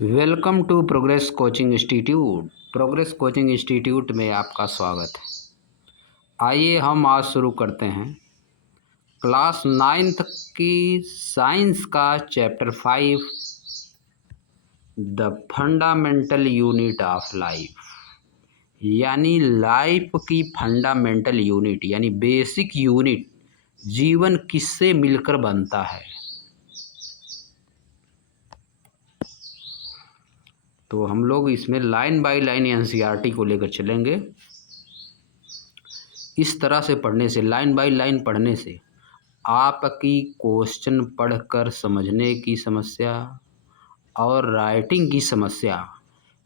Welcome to progress coaching institute. Progress coaching institute में आपका स्वागत है। आइए हम आज शुरू करते हैं क्लास 9th की साइंस का chapter 5 the fundamental unit of life, यानी लाइफ की फंडामेंटल यूनिट यानी बेसिक यूनिट, जीवन किससे मिलकर बनता है। तो हम लोग इसमें लाइन बाय लाइन एनसीईआरटी को लेकर चलेंगे। इस तरह से पढ़ने से, लाइन बाय लाइन पढ़ने से आपकी क्वेश्चन पढ़कर समझने की समस्या और राइटिंग की समस्या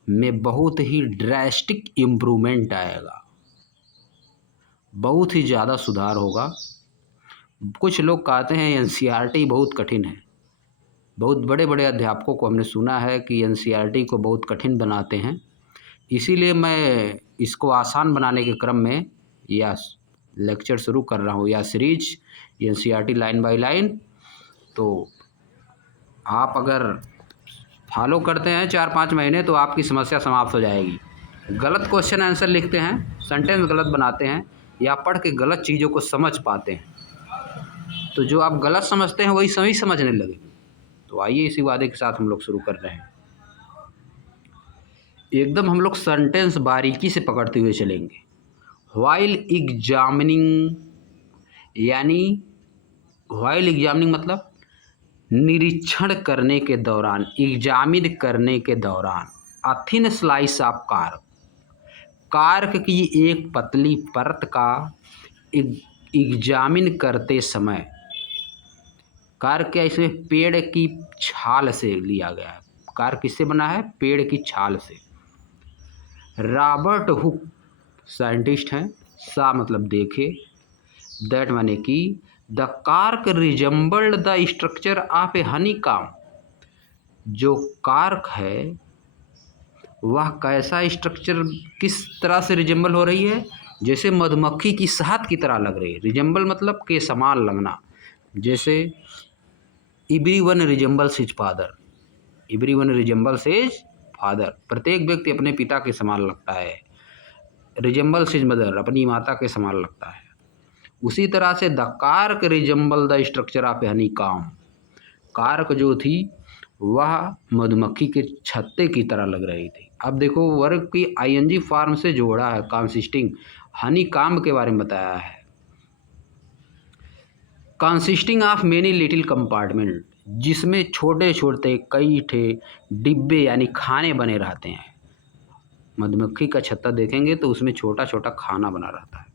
में बहुत ही ड्रास्टिक इम्प्रूवमेंट आएगा, बहुत ही ज़्यादा सुधार होगा। कुछ लोग कहते हैं एनसीईआरटी बहुत कठिन है। बहुत बड़े बड़े अध्यापकों को हमने सुना है कि एनसीईआरटी को बहुत कठिन बनाते हैं। इसीलिए मैं इसको आसान बनाने के क्रम में या लेक्चर शुरू कर रहा हूँ या series NCERT line by line. तो आप अगर फॉलो करते हैं 4-5 महीने तो आपकी समस्या समाप्त हो जाएगी। गलत क्वेश्चन आंसर लिखते हैं, सेंटेंस गलत बनाते हैं या पढ़ के गलत चीज़ों को समझ पाते हैं, तो जो आप गलत समझते हैं वही सही समझने लगे। तो आइए इसी वादे के साथ हम लोग शुरू कर रहे हैं। एकदम हम लोग सेंटेंस बारीकी से पकड़ते हुए चलेंगे। व्हाइल एग्जामिनिंग, यानी व्हाइल एग्जामिनिंग मतलब निरीक्षण करने के दौरान, एग्जामिन करने के दौरान। A thin slice of cork, cork की एक पतली परत का एग्जामिन करते समय। कार्क क्या, इसमें पेड़ की छाल से लिया गया है। कार्क किससे बना है? पेड़ की छाल से। रॉबर्ट हुक साइंटिस्ट हैं। सा मतलब देखे, दैट माने कि the cork resembled the structure of A Honey com. जो कार्क है वह कैसा स्ट्रक्चर, किस तरह से रिजेंबल हो रही है? जैसे मधुमक्खी की शहद की तरह लग रही है। रिजेंबल मतलब के समान लगना। जैसे everyone resembles his father, everyone resembles his father, प्रत्येक व्यक्ति अपने पिता के समान लगता है। रिजेंबल्स हिज मदर, अपनी माता के समान लगता है। उसी तरह से the cork resemble the structure of honey com, cork जो थी वह मधुमक्खी के छत्ते की तरह लग रही थी। अब देखो वर्ग की आईएनजी फॉर्म से जोड़ा है, कंसिस्टिंग, हनी कॉम के बारे में बताया है। Consisting of many little compartment, जिसमें छोटे छोटे कई ठे डिब्बे यानी खाने बने रहते हैं। मधुमक्खी का छत्ता देखेंगे तो उसमें छोटा छोटा खाना बना रहता है।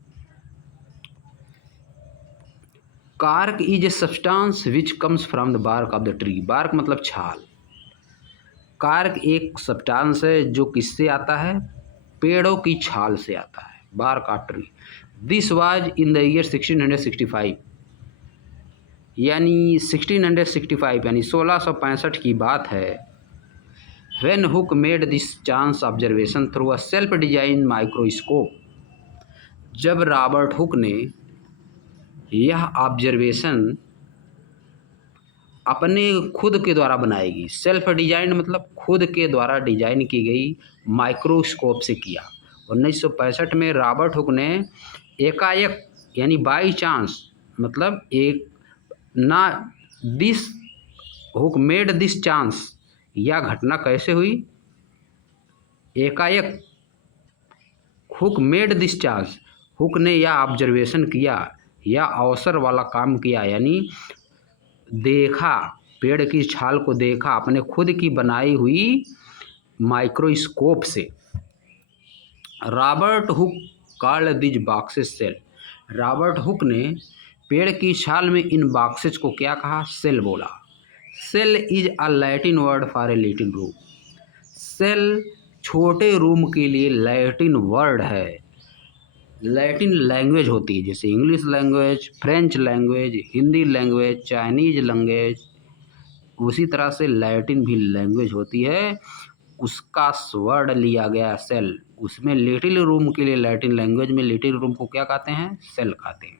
Cork is a substance which comes from the bark of the tree, bark मतलब छाल। कार्क एक सब्सटेंस है जो किससे आता है? पेड़ों की छाल से आता है, bark of tree. This was in the year 1665, यानी 1665 यानी 1665 की बात है। When Hooke made this chance observation through a self design microscope, जब रॉबर्ट हुक ने यह ऑब्जर्वेशन अपने खुद के द्वारा बनाएगी, सेल्फ डिजाइन मतलब खुद के द्वारा डिजाइन की गई माइक्रोस्कोप से किया। 1965 में रॉबर्ट हुक ने एकाएक यानी बाई चांस मतलब एक ना, this hook made this chance, यह घटना कैसे हुई? एकाएक hook made this chance, hook ने यह ऑब्जर्वेशन किया, यह अवसर वाला काम किया, यानी देखा, पेड़ की छाल को देखा अपने खुद की बनाई हुई माइक्रोस्कोप से। Robert Hooke called this boxes cell, Robert Hooke ने पेड़ की छाल में इन बॉक्सेस को क्या कहा? सेल बोला। Cell is a Latin word for a little room, cell छोटे रूम के लिए लैटिन वर्ड है। लैटिन लैंग्वेज होती है, जैसे English language, French language, Hindi language, Chinese language, उसी तरह से लैटिन भी लैंग्वेज होती है। उसका वर्ड लिया गया सेल, उसमें लिटिल रूम के लिए लैटिन लैंग्वेज में लिटिल रूम को क्या कहते हैं? सेल कहते हैं।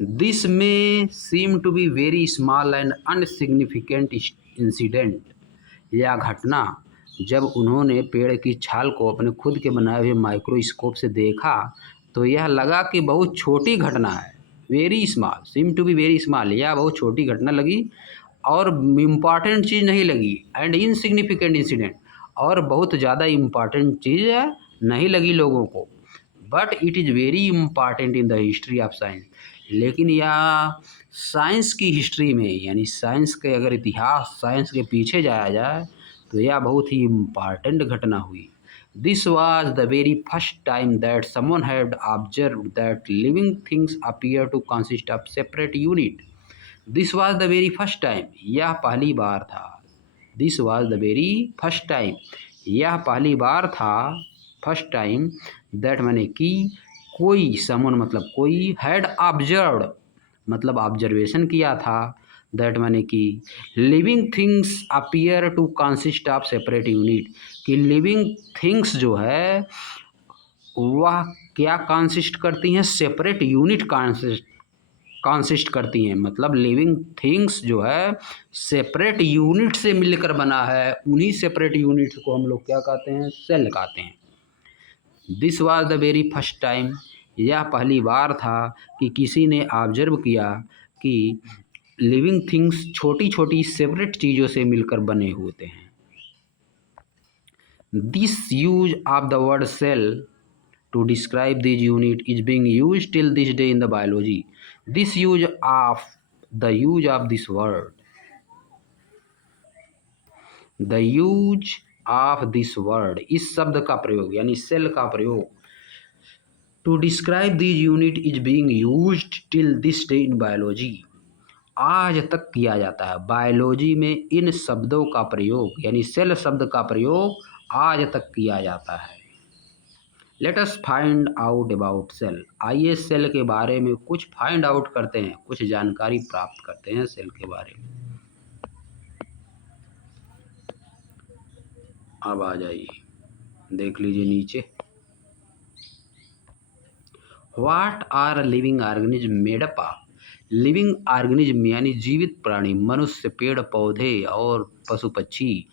दिस में seem to be very small and insignificant incident. यह घटना जब उन्होंने पेड़ की छाल को अपने खुद के बनाए हुए माइक्रोस्कोप से देखा तो यह लगा कि बहुत छोटी घटना है। Very small, seem to be very small, यह बहुत छोटी घटना लगी और इम्पॉर्टेंट चीज़ नहीं लगी। एंड इनसिग्निफिकेंट इंसिडेंट, और बहुत ज़्यादा इम्पॉर्टेंट चीज़ नहीं लगी लोगों को। But it is very important in the history of science, लेकिन यह साइंस की हिस्ट्री में, यानी साइंस के अगर इतिहास, साइंस के पीछे जाया जाए तो यह बहुत ही इम्पॉर्टेंट घटना हुई। This was the very first time that someone had observe that living things appear to consist of separate unit. This was the very first time, यह पहली बार था। This was the very first time, यह पहली बार था। First time that मैंने कि कोई, समवन मतलब कोई, हैड ऑब्जर्व्ड मतलब ऑब्जर्वेशन किया था। दैट मैंने कि living things appear to consist of separate unit, कि लिविंग थिंग्स जो है वह क्या कंसिस्ट करती हैं, सेपरेट यूनिट कंसिस्ट करती हैं। मतलब लिविंग थिंग्स जो है सेपरेट यूनिट से मिलकर बना है। उन्हीं सेपरेट यूनिट्स को हम लोग क्या कहते हैं, सेल कहते हैं। This was the very first time, यह पहली बार था कि किसी ने ऑब्जर्व किया कि लिविंग थिंग्स छोटी छोटी सेपरेट चीज़ों से मिलकर बने होते हैं। This use of the word cell to describe this unit is being used till this day in the biology. This use of the use of this word, the use of this word, इस शब्द का प्रयोग यानी cell का प्रयोग to describe this unit is being used till this day in biology, आज तक किया जाता है बायोलॉजी में। इन शब्दों का प्रयोग यानी सेल शब्द का प्रयोग आज तक किया जाता है। Let us find out about cell, आइए सेल के बारे में कुछ फाइंड आउट करते हैं, कुछ जानकारी प्राप्त करते हैं सेल के बारे में। अब आ जाइए, देख लीजिए नीचे। What are living organism made up of, living organism यानी जीवित प्राणी, मनुष्य, पेड़ पौधे और पशु पक्षी,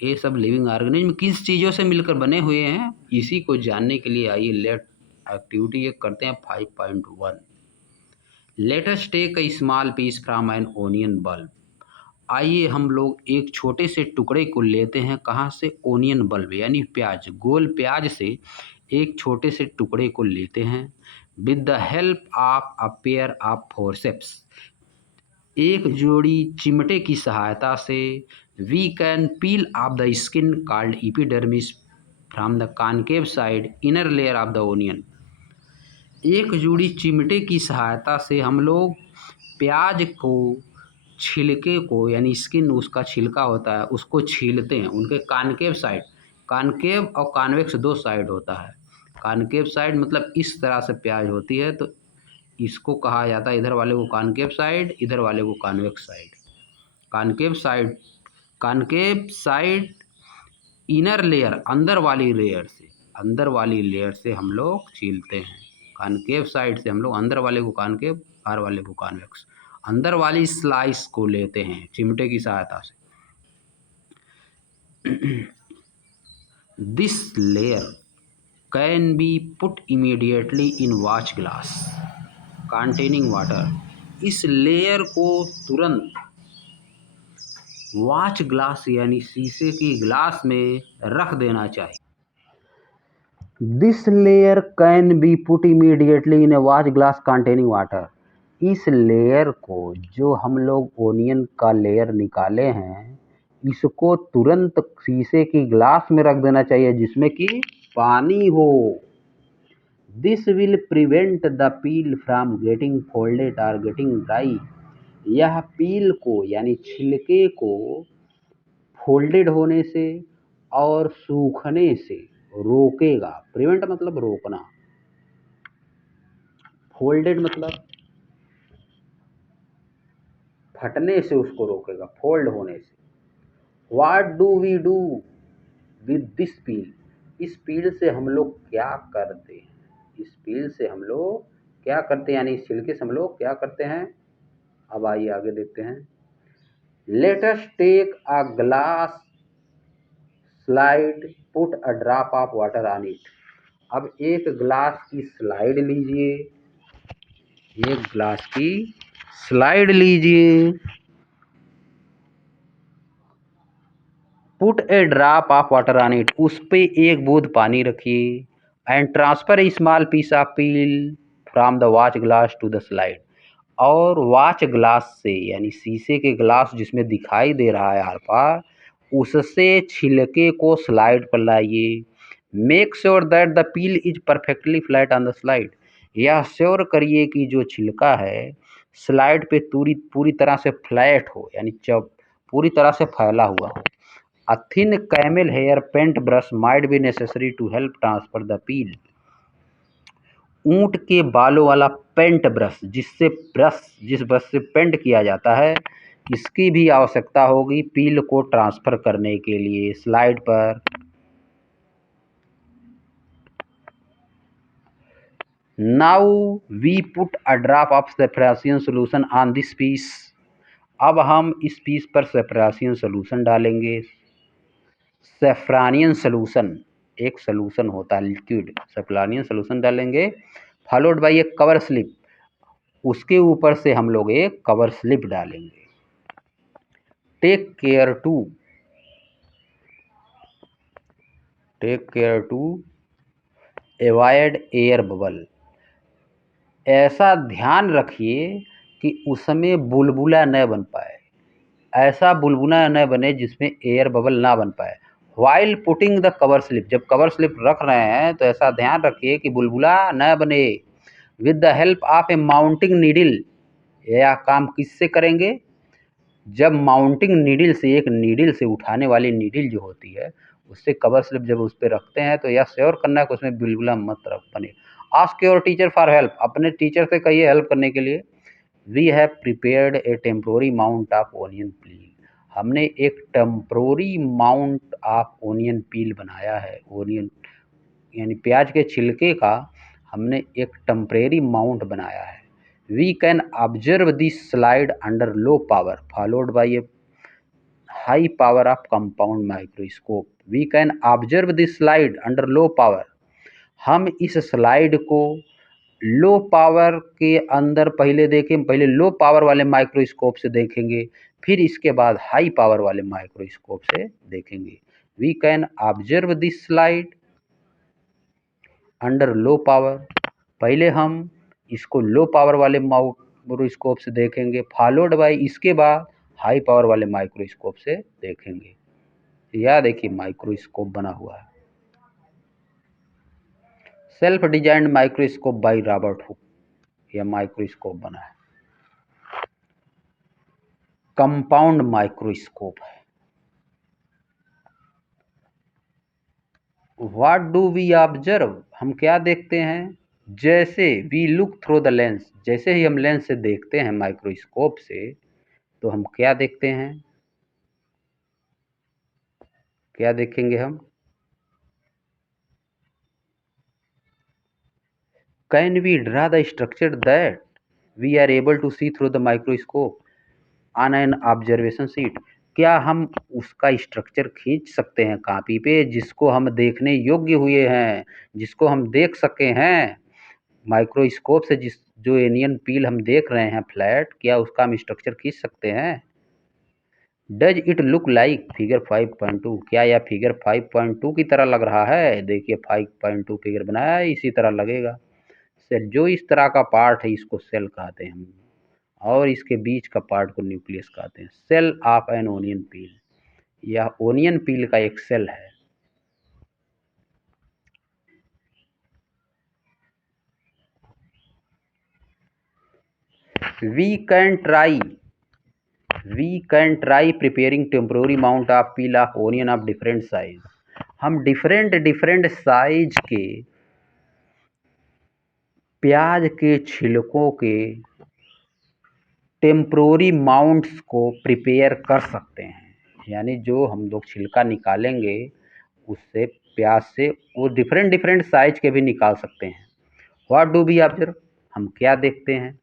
ये सब लिविंग ऑर्गेनिज्म किस चीज़ों से मिलकर बने हुए हैं, इसी को जानने के लिए आइए लेट एक्टिविटी एक करते हैं 5.1। Let us take a small piece from an onion bulb, आइए हम लोग एक छोटे से टुकड़े को लेते हैं, कहाँ से, ओनियन बल्ब यानी प्याज, गोल प्याज से एक छोटे से टुकड़े को लेते हैं। With the help of a pair of forceps, एक जोड़ी चिमटे की सहायता से, we can peel off the skin called epidermis from the concave side inner layer of the onion, एक जोड़ी चिमटे की सहायता से हम लोग प्याज को, छिलके को यानी स्किन, उसका छिलका होता है, उसको छीलते हैं। उनके कॉनकेव साइड, कॉनकेव और कॉन्वेक्स दो साइड होता है। कॉनकेव साइड मतलब इस तरह से प्याज होती है, तो इसको कहा जाता है, इधर वाले को कॉनकेव साइड, इधर वाले को convex side. Concave side, concave side inner layer, अंदर वाली लेयर से, अंदर वाली लेयर से हम लोग छीलते हैं। कॉनकेव साइड से हम लोग अंदर वाले को कॉनकेव, बाहर वाले को कॉन्वेक्स, अंदर वाली स्लाइस को लेते हैं चिमटे की सहायता से। This layer can be put immediately in watch glass containing water, इस लेयर को तुरंत वॉच ग्लास यानी शीशे की ग्लास में रख देना चाहिए। This layer can be put immediately in A watch glass containing water, इस लेयर को, जो हम लोग ओनियन का लेयर निकाले हैं, इसको तुरंत शीशे की ग्लास में रख देना चाहिए जिसमें कि पानी हो। This will prevent the peel from getting folded और गेटिंग ड्राई, यह पील को यानी छिलके को फोल्डेड होने से और सूखने से रोकेगा। प्रिवेंट मतलब रोकना, फोल्डेड मतलब फटने से उसको रोकेगा, फोल्ड होने से। What do we do with this peel, इस पील से हम लोग क्या करते हैं, इस पील से हम लोग क्या करते हैं, यानी इस छिलके से हम लोग क्या करते हैं। अब आइए आगे देखते हैं। Let us take a glass slide, put a drop of water on it. अब एक ग्लास की स्लाइड लीजिए, एक ग्लास की स्लाइड लीजिए, put a drop of water on it, उस पे एक बूंद पानी रखिए, and transfer a small piece of peel from the watch glass to the slide. और वॉच ग्लास से, यानी शीशे के ग्लास जिसमें दिखाई दे रहा है आर पार, उससे छिलके को स्लाइड पर लाइए। Make sure that the peel is perfectly flat on the slide. यह श्योर करिए कि जो छिलका है स्लाइड पे पूरी पूरी तरह से फ्लैट हो, यानी पूरी तरह से फैला हुआ हो। A thin camel hair paint brush might be necessary to help transfer the peel. ऊंट के बालों वाला पेंट ब्रश, जिस ब्रश से पेंट किया जाता है, इसकी भी आवश्यकता होगी पील को ट्रांसफर करने के लिए स्लाइड पर। Now we put a drop of safranin solution on this piece. अब हम इस पीस पर सेफ्रासियन सोल्यूशन डालेंगे। सेफ्रानियन सोल्यूशन एक सोल्यूशन होता है लिक्विड, सेफ्रानियन सोल्यूशन डालेंगे, followed by a cover slip, उसके ऊपर से हम लोग एक कवर स्लिप डालेंगे। Take care to avoid air bubble. ऐसा ध्यान रखिए कि उसमें बुलबुला न बन पाए, ऐसा बुलबुला न बने जिसमें एयर बबल ना बन पाए। While putting the cover slip, जब कवर स्लिप रख रहे हैं तो ऐसा ध्यान रखिए कि बुलबुला न बने। With the help of A mounting needle, यह काम किससे करेंगे, जब माउंटिंग नीडल से, एक नीडल से उठाने वाली नीडल जो होती है, उससे कवर स्लिप जब उस पर रखते हैं तो यह श्योर करना है कि उसमें बुलबुला मत बने। Ask your teacher for help, अपने टीचर से कहिए हेल्प करने के लिए। We have prepared a temporary mount of onion peel. हमने एक temporary mount of onion peel बनाया है। ओनियन यानी प्याज के छिलके का हमने एक टेम्परेरी माउंट बनाया है। We can observe this slide under low power followed by a high power of compound microscope. We can observe this slide under low power. हम इस स्लाइड को लो पावर के अंदर पहले देखें, पहले लो पावर वाले माइक्रोस्कोप से देखेंगे, फिर इसके बाद हाई पावर वाले माइक्रोस्कोप से देखेंगे। We can observe this slide under low power, पहले हम इसको लो पावर वाले माइक्रोस्कोप से देखेंगे, फॉलोड बाय इसके बाद हाई पावर वाले माइक्रोस्कोप से देखेंगे। यह देखिए माइक्रोस्कोप बना हुआ है, self designed microscope by Robert Hooke. यह माइक्रोस्कोप बना है, कंपाउंड माइक्रोस्कोप है। व्हाट डू वी ऑब्जर्व, हम क्या देखते हैं, जैसे we look through the lens, जैसे ही हम लेंस से देखते हैं माइक्रोस्कोप से, तो हम क्या देखते हैं, क्या देखेंगे हम, can we draw the structure that we are able to see through the microscope on an observation sheet. क्या हम उसका स्ट्रक्चर खींच सकते हैं कापी पे, जिसको हम देखने योग्य हुए हैं, जिसको हम देख सके हैं माइक्रोस्कोप से, जिस जो एनियन पील हम देख रहे हैं फ्लैट, क्या उसका हम स्ट्रक्चर खींच सकते हैं। Does it look like figure 5.2, क्या यह फिगर 5.2 की तरह लग रहा है। देखिए 5.2 फिगर बनाया है, इसी तरह लगेगा। सेल, जो इस तरह का पार्ट है इसको सेल कहते हैं हम, और इसके बीच का पार्ट को न्यूक्लियस कहते हैं। Cell of an onion peel, यह ओनियन पील का एक सेल है। We can try preparing temporary mount of peel of onion of different size. हम डिफरेंट साइज के प्याज के छिलकों के टेम्पोररी माउंट्स को प्रिपेयर कर सकते हैं, यानी जो हम लोग छिलका निकालेंगे उससे, प्याज से, वो डिफरेंट साइज के भी निकाल सकते हैं। व्हाट डू वी ऑब्जर्व, हम क्या देखते हैं?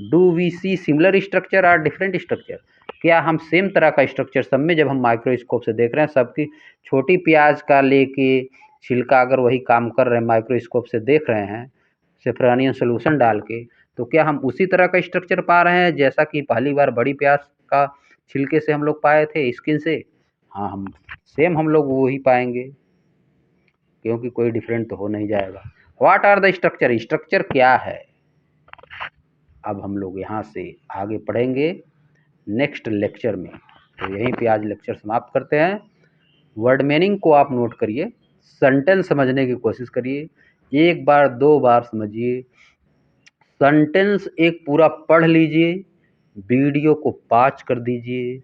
Do we see similar structure और डिफरेंट स्ट्रक्चर? क्या हम सेम तरह का स्ट्रक्चर सब में जब हम माइक्रोस्कोप से देख रहे हैं, सबकी छोटी प्याज का लेके छिलका अगर वही काम कर रहे हैं, माइक्रोस्कोप से देख रहे हैं सेफ्रॉनियन सोल्यूशन डाल के, तो क्या हम उसी तरह का स्ट्रक्चर पा रहे हैं जैसा कि पहली बार बड़ी प्याज का छिलके से हम लोग पाए थे स्किन से? हाँ, हम लोग वही पाएंगे, क्योंकि कोई डिफरेंट तो हो नहीं जाएगा। What are the structure? Structure क्या है? अब हम लोग यहाँ से आगे पढ़ेंगे नेक्स्ट लेक्चर में। तो यहीं पे आज लेक्चर समाप्त करते हैं। वर्ड मीनिंग को आप नोट करिए, सेंटेंस समझने की कोशिश करिए, एक बार 2 बार समझिए, सेंटेंस एक पूरा पढ़ लीजिए, वीडियो को पॉज कर दीजिए,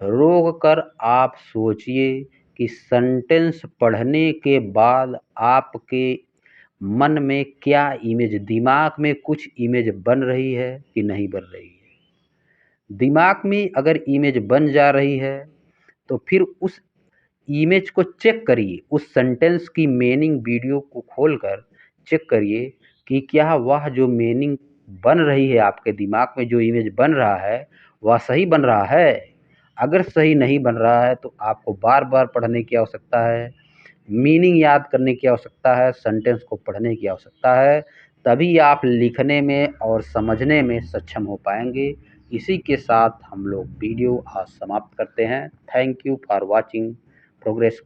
रोक कर आप सोचिए कि सेंटेंस पढ़ने के बाद आपके मन में क्या इमेज, दिमाग में कुछ इमेज बन रही है कि नहीं बन रही है। दिमाग में अगर इमेज बन जा रही है तो फिर उस इमेज को चेक करिए, उस सेंटेंस की मीनिंग वीडियो को खोलकर चेक करिए कि क्या वह जो मीनिंग बन रही है, आपके दिमाग में जो इमेज बन रहा है वह सही बन रहा है। अगर सही नहीं बन रहा है तो आपको बार बार पढ़ने की आवश्यकता है, मीनिंग याद करने की आवश्यकता है, सेंटेंस को पढ़ने की आवश्यकता है, तभी आप लिखने में और समझने में सक्षम हो पाएंगे। इसी के साथ हम लोग वीडियो आज समाप्त करते हैं। Thank you for watching progress.